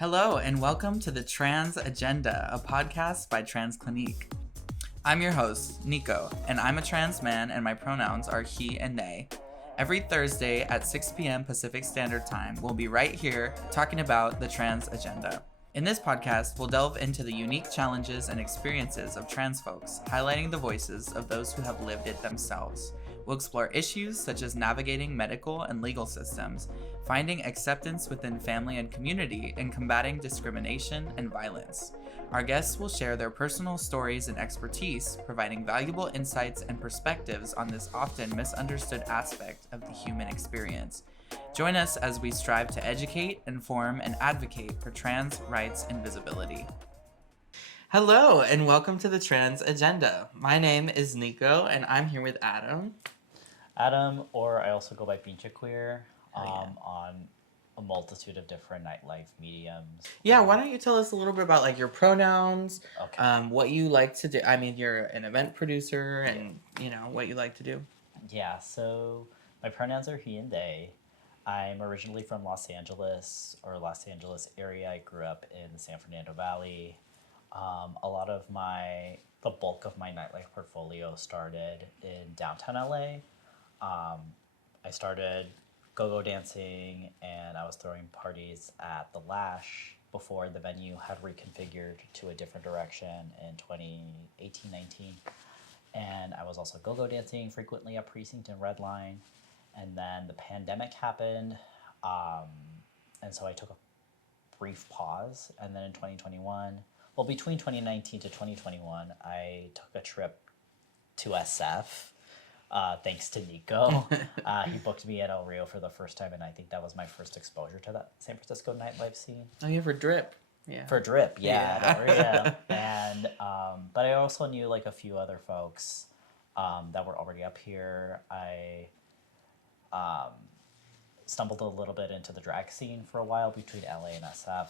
Hello, and welcome to the Trans Agenda, a podcast by Trans Clinique. I'm your host, Nico, and I'm a trans man, and my pronouns are he and they. Every Thursday at 6 p.m. Pacific Standard Time, we'll be right here talking about the Trans Agenda. In this podcast, we'll delve into the unique challenges and experiences of trans folks, highlighting the voices of those who have lived it themselves. We'll explore issues such as navigating medical and legal systems, finding acceptance within family and community, and combating discrimination and violence. Our guests will share their personal stories and expertise, providing valuable insights and perspectives on this often misunderstood aspect of the human experience. Join us as we strive to educate, inform, and advocate for trans rights and visibility. Hello, and welcome to the Trans Agenda. My name is Nico, and I'm here with Adam. Adam, or I also go by Pinche Queer, on a multitude of different nightlife mediums. Yeah, why don't you tell us a little bit about like your pronouns, Okay. what you like to do. I mean, you're an event producer, and you know what you like to do. Yeah, so my pronouns are he and they. I'm originally from Los Angeles area. I grew up in the San Fernando Valley. The bulk of my nightlife portfolio started in downtown LA. I started go-go dancing, and I was throwing parties at the Lash before the venue had reconfigured to a different direction in 2018-19. And I was also go-go dancing frequently at Precinct and Redline. And then the pandemic happened, and so I took a brief pause. And then in 2021, between 2019 to 2021, I took a trip to SF. Thanks to Nico. He booked me at El Rio for the first time, and I think that was my first exposure to that San Francisco nightlife scene. Oh, you for Drip. Yeah. For Drip, at El Rio. And, but I also knew like a few other folks that were already up here. I stumbled a little bit into the drag scene for a while between LA and SF.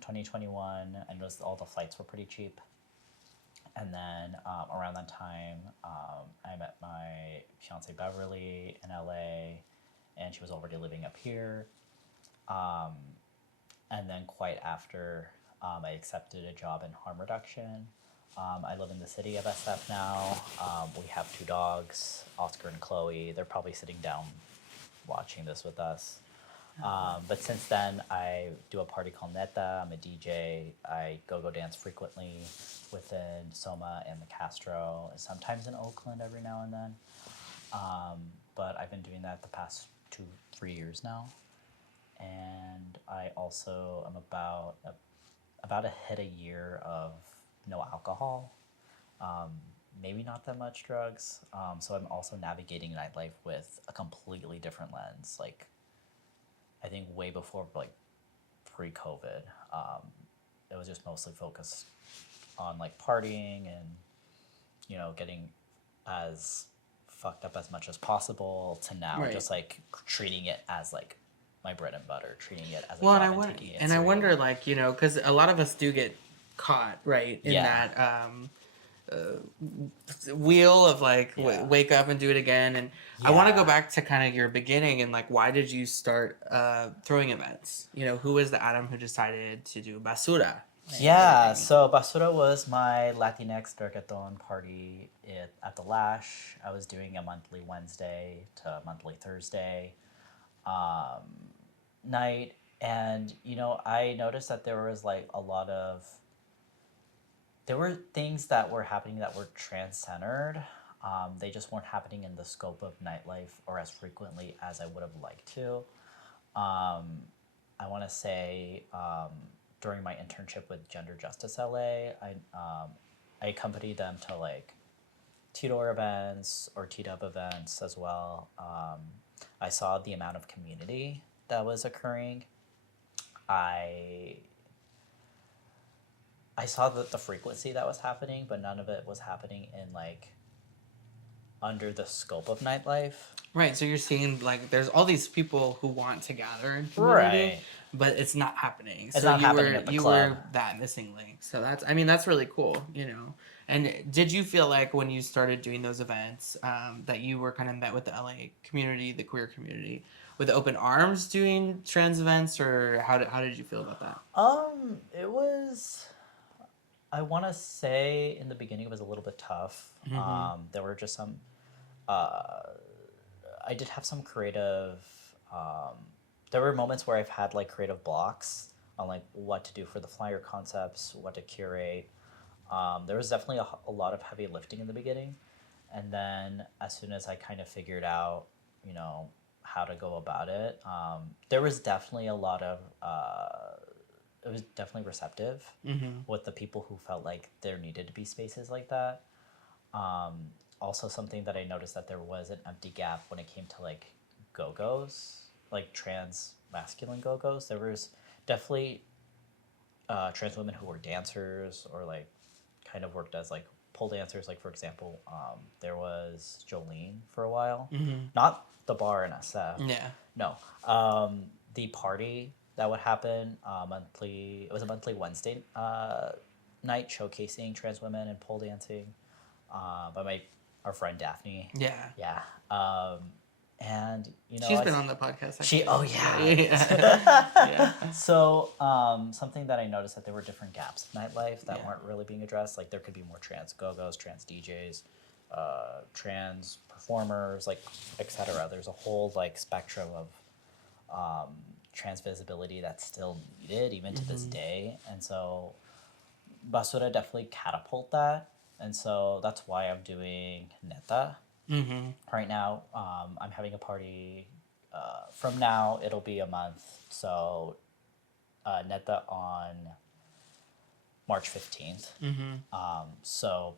2021, I noticed all the flights were pretty cheap. And then around that time, I met my fiance Beverly in LA, and she was already living up here. And then quite after, I accepted a job in harm reduction. I live in the city of SF now. We have 2 dogs, Oscar and Chloe. They're probably sitting down watching this with us. But since then, I do a party called NETA. I'm a DJ. I go dance frequently within Soma and the Castro, and sometimes in Oakland every now and then. But I've been doing that the past 2-3 years now. And I also am about to hit a year of no alcohol. Maybe not that much drugs. So I'm also navigating nightlife with a completely different lens. Like, I think way before, like, pre-COVID, it was just mostly focused on, like, partying and, you know, getting as fucked up as much as possible to now just, like, treating it as, like, my bread and butter, treating it as a job and taking it seriously. I wonder, like, you know, because a lot of us do get caught, right, in that wheel of like wake up and do it again. And I want to go back to kind of your beginning and like, why did you start throwing events? You know, who was the Adam who decided to do Basura? So Basura was my Latinx reggaeton party at the Lash. I was doing a monthly Wednesday to a monthly Thursday night, and you know, I noticed that there was like there were things that were happening that were trans-centered. They just weren't happening in the scope of nightlife or as frequently as I would have liked to. I want to say during my internship with Gender Justice LA, I accompanied them to like T-Door events or T-Dub events as well. I saw the amount of community that was occurring. I saw the frequency that was happening, but none of it was happening in like under the scope of nightlife. Right, so you're seeing like there's all these people who want to gather in community, Right. but it's not happening. It's So not happening at the you club. were that missing link. So that's really cool, And did you feel like when you started doing those events, that you were kind of met with the LA community, the queer community, with open arms doing trans events, or how did you feel about that? It was. I want to say in the beginning it was a little bit tough. There were just some. I did have some creative. There were moments where I've had like creative blocks on like what to do for the flyer concepts, what to curate. There was definitely a lot of heavy lifting in the beginning, and then as soon as I kind of figured out, how to go about it, there was definitely a lot of. It was definitely receptive with the people who felt like there needed to be spaces like that. Also, something that I noticed that there was an empty gap when it came to like go-go's, like trans masculine go-go's. There was definitely trans women who were dancers or like kind of worked as like pole dancers. Like for example, there was Jolene for a while, not the bar in SF. Yeah. No, the party that would happen monthly. It was a monthly Wednesday night showcasing trans women and pole dancing by our friend Daphne. Yeah. Yeah. And she's been on the podcast. Actually. Oh yeah. Yeah. So something that I noticed that there were different gaps in nightlife that weren't really being addressed. Like there could be more trans go-go's, trans DJs, trans performers, like etc. There's a whole like spectrum of trans visibility that's still needed even to this day. And so Basura definitely catapult that. And so that's why I'm doing NETA. Right now, I'm having a party. From now, it'll be a month. So NETA on March 15th. So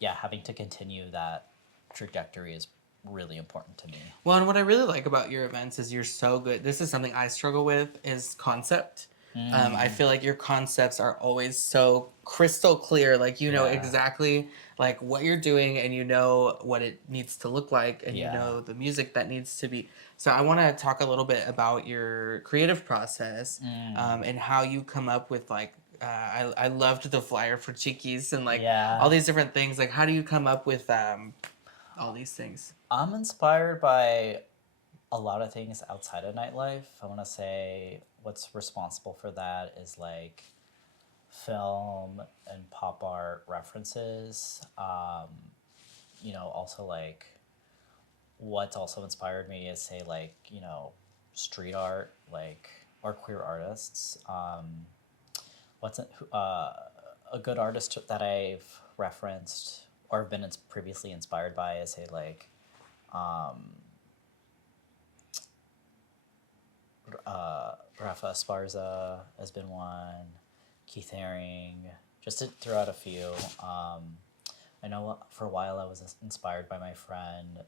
yeah, having to continue that trajectory is really important to me. Well, and what I really like about your events is you're so good. This is something I struggle with is concept. I feel like your concepts are always so crystal clear. Like, you know exactly like what you're doing and you know what it needs to look like and you know the music that needs to be. So I want to talk a little bit about your creative process and how you come up with like, I loved the flyer for Chiquis and like all these different things. Like, how do you come up with all these things? I'm inspired by a lot of things outside of nightlife. I want to say what's responsible for that is like film and pop art references. Also like what's also inspired me is say like, street art, like or queer artists. What's a good artist that I've referenced or been previously inspired by is say like Rafa Esparza has been one, Keith Haring, just to throw out a few. I know for a while I was inspired by my friend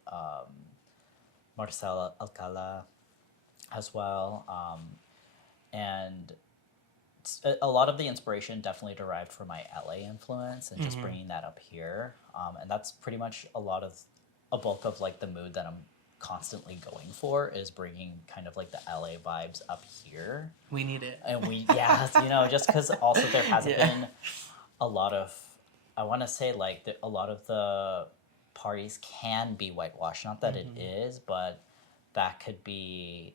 Marcela Alcala as well. And a lot of the inspiration definitely derived from my LA influence and just bringing that up here. And that's pretty much a bulk of like the mood that I'm constantly going for is bringing kind of like the LA vibes up here. We need it. And just because also there hasn't been a lot of, I want to say like a lot of the parties can be whitewashed. Not that it is, but that could be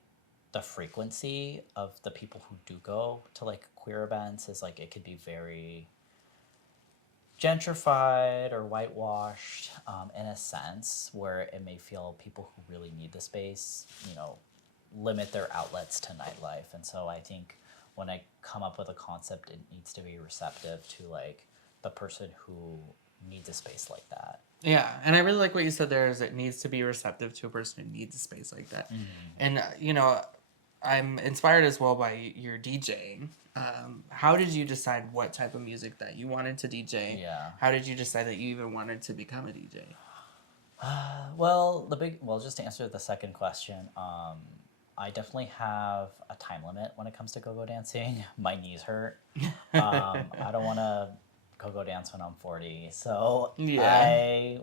the frequency of the people who do go to like queer events is like it could be very gentrified or whitewashed in a sense where it may feel people who really need the space, limit their outlets to nightlife. And so I think when I come up with a concept, it needs to be receptive to like the person who needs a space like that. Yeah, and I really like what you said there is it needs to be receptive to a person who needs a space like that. And, I'm inspired as well by your DJing. How did you decide what type of music that you wanted to DJ? Yeah. How did you decide that you even wanted to become a DJ? Just to answer the second question, I definitely have a time limit when it comes to go-go dancing. My knees hurt. I don't want to go dance when I'm 40. So Yeah.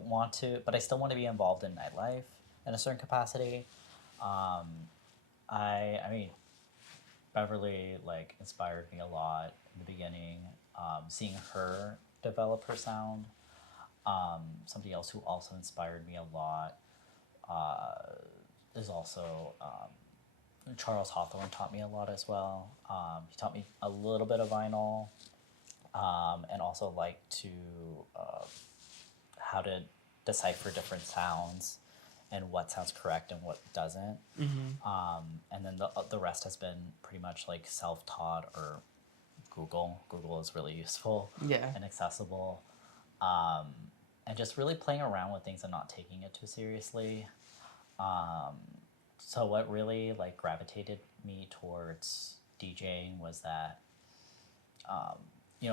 but I still want to be involved in nightlife in a certain capacity. Um, I mean, Beverly like inspired me a lot in the beginning. Seeing her develop her sound. Somebody else who also inspired me a lot is also Charles Hawthorne taught me a lot as well. He taught me a little bit of vinyl, and also like to how to decipher different sounds and what sounds correct and what doesn't. And then the rest has been pretty much like self-taught or Google. Google is really useful and accessible. And just really playing around with things and not taking it too seriously. So what really like gravitated me towards DJing was that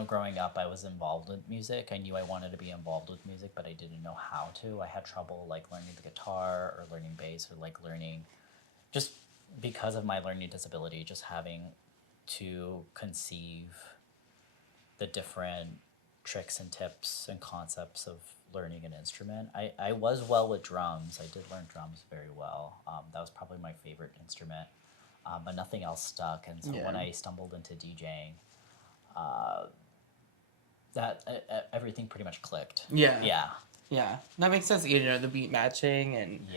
growing up, I was involved with music. I knew I wanted to be involved with music, but I didn't know how to. I had trouble like learning the guitar or learning bass or like learning, just because of my learning disability, just having to conceive the different tricks and tips and concepts of learning an instrument. I was well with drums. I did learn drums very well. That was probably my favorite instrument, but nothing else stuck. And so when I stumbled into DJing, everything pretty much clicked. Yeah. That makes sense. The beat matching and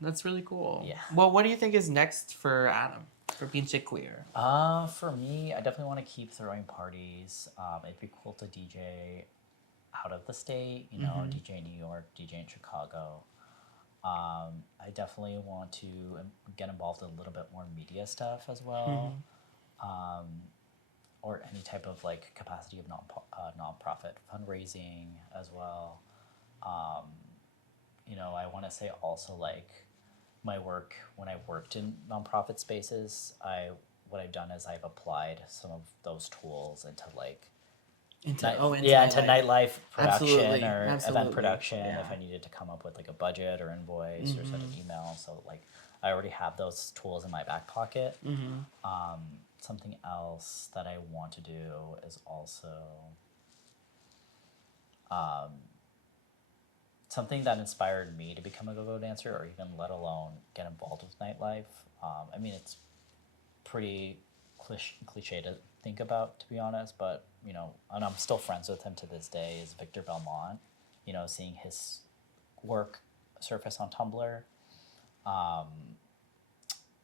that's really cool. Well, what do you think is next for Adam, for Pinche Queer? For me, I definitely want to keep throwing parties. It'd be cool to DJ out of the state, DJ in New York, DJ in Chicago. I definitely want to get involved in a little bit more media stuff as well. Or any type of like capacity of nonprofit fundraising as well. I want to say also like my work when I worked in nonprofit spaces, what I've done is I've applied some of those tools into nightlife production or event production. If I needed to come up with like a budget or invoice or send an email, so like I already have those tools in my back pocket. Something else that I want to do is also something that inspired me to become a go-go dancer, or even let alone get involved with nightlife. I mean, it's pretty cliche to think about, to be honest, but, and I'm still friends with him to this day, is Victor Belmont. Seeing his work surface on Tumblr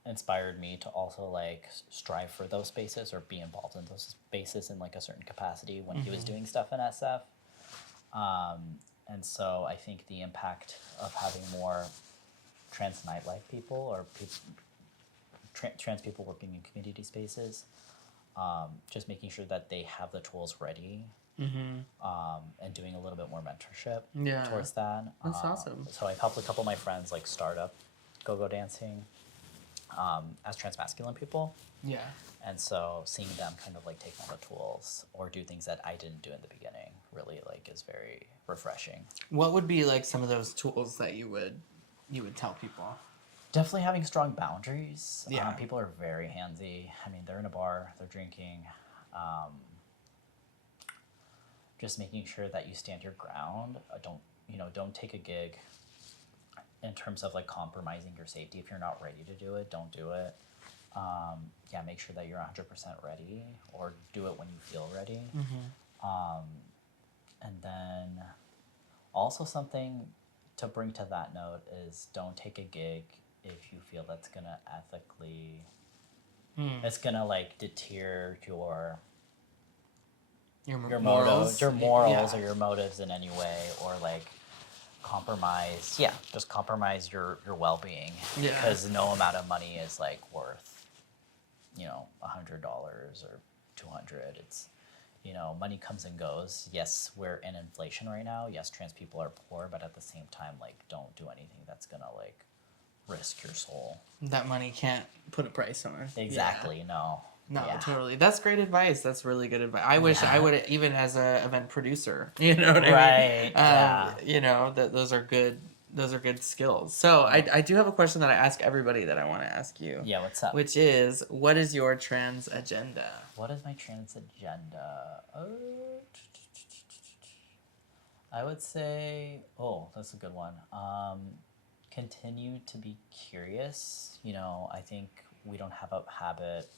inspired me to also, like, strive for those spaces or be involved in those spaces in, like, a certain capacity when he was doing stuff in SF. And so I think the impact of having more trans nightlife people or trans people working in community spaces, just making sure that they have the tools ready, and doing a little bit more mentorship towards that. That's awesome. So I've helped a couple of my friends like start up go-go dancing as transmasculine people. And so seeing them kind of like take on the tools or do things that I didn't do in the beginning really like is very refreshing. What would be like some of those tools that you would tell people? Definitely having strong boundaries. People are very handsy. I mean, they're in a bar, they're drinking. Just making sure that you stand your ground. Don't take a gig in terms of like compromising your safety. If you're not ready to do it, don't do it. Make sure that you're 100% ready, or do it when you feel ready. And then also something to bring to that note is don't take a gig if you feel that's gonna ethically, it's gonna like deter your morals or your motives in any way, or like compromise your well-being, because no amount of money is like worth $100 or $200. It's money comes and goes. Yes, we're in inflation right now. Yes, trans people are poor, but at the same time, like, don't do anything that's gonna like risk your soul. That money can't put a price on it. Exactly. No, totally. That's great advice. That's really good advice. I wish I would, even as a event producer, what I mean? That those are good skills. So I do have a question that I ask everybody that I want to ask you. Yeah, what's up? Which is, what is your trans agenda? What is my trans agenda? I would say, oh, that's a good one. Continue to be curious. I think we don't have a habit,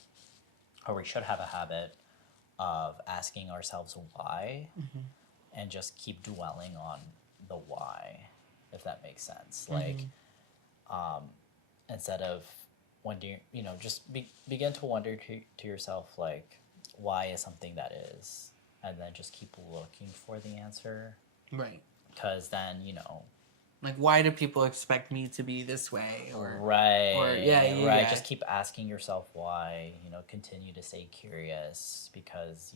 or we should have a habit of asking ourselves why, and just keep dwelling on the why, if that makes sense. Like, instead of wondering, just begin to wonder to yourself, like, why is something that is, and then just keep looking for the answer. Right. Because then, like, why do people expect me to be this way? Right. Yeah. Just keep asking yourself why. Continue to stay curious, because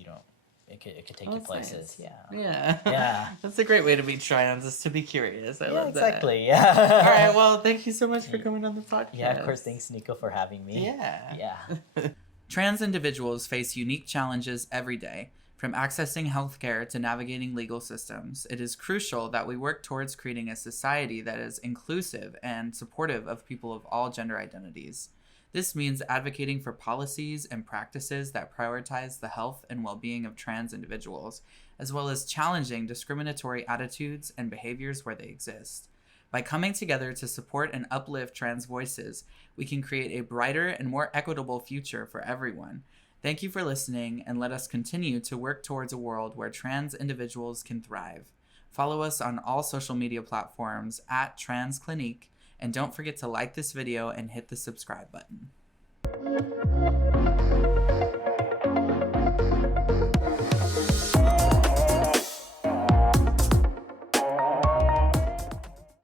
it could take you places. Nice. Yeah. Yeah. That's a great way to be trans, is to be curious. I love exactly. that. Yeah. All right. Well, thank you so much for coming on the podcast. Yeah, of course. Thanks, Nico, for having me. Yeah. Yeah. Trans individuals face unique challenges every day. From accessing healthcare to navigating legal systems, it is crucial that we work towards creating a society that is inclusive and supportive of people of all gender identities. This means advocating for policies and practices that prioritize the health and well-being of trans individuals, as well as challenging discriminatory attitudes and behaviors where they exist. By coming together to support and uplift trans voices, we can create a brighter and more equitable future for everyone. Thank you for listening, and let us continue to work towards a world where trans individuals can thrive. Follow us on all social media platforms @transclinique, and don't forget to like this video and hit the subscribe button.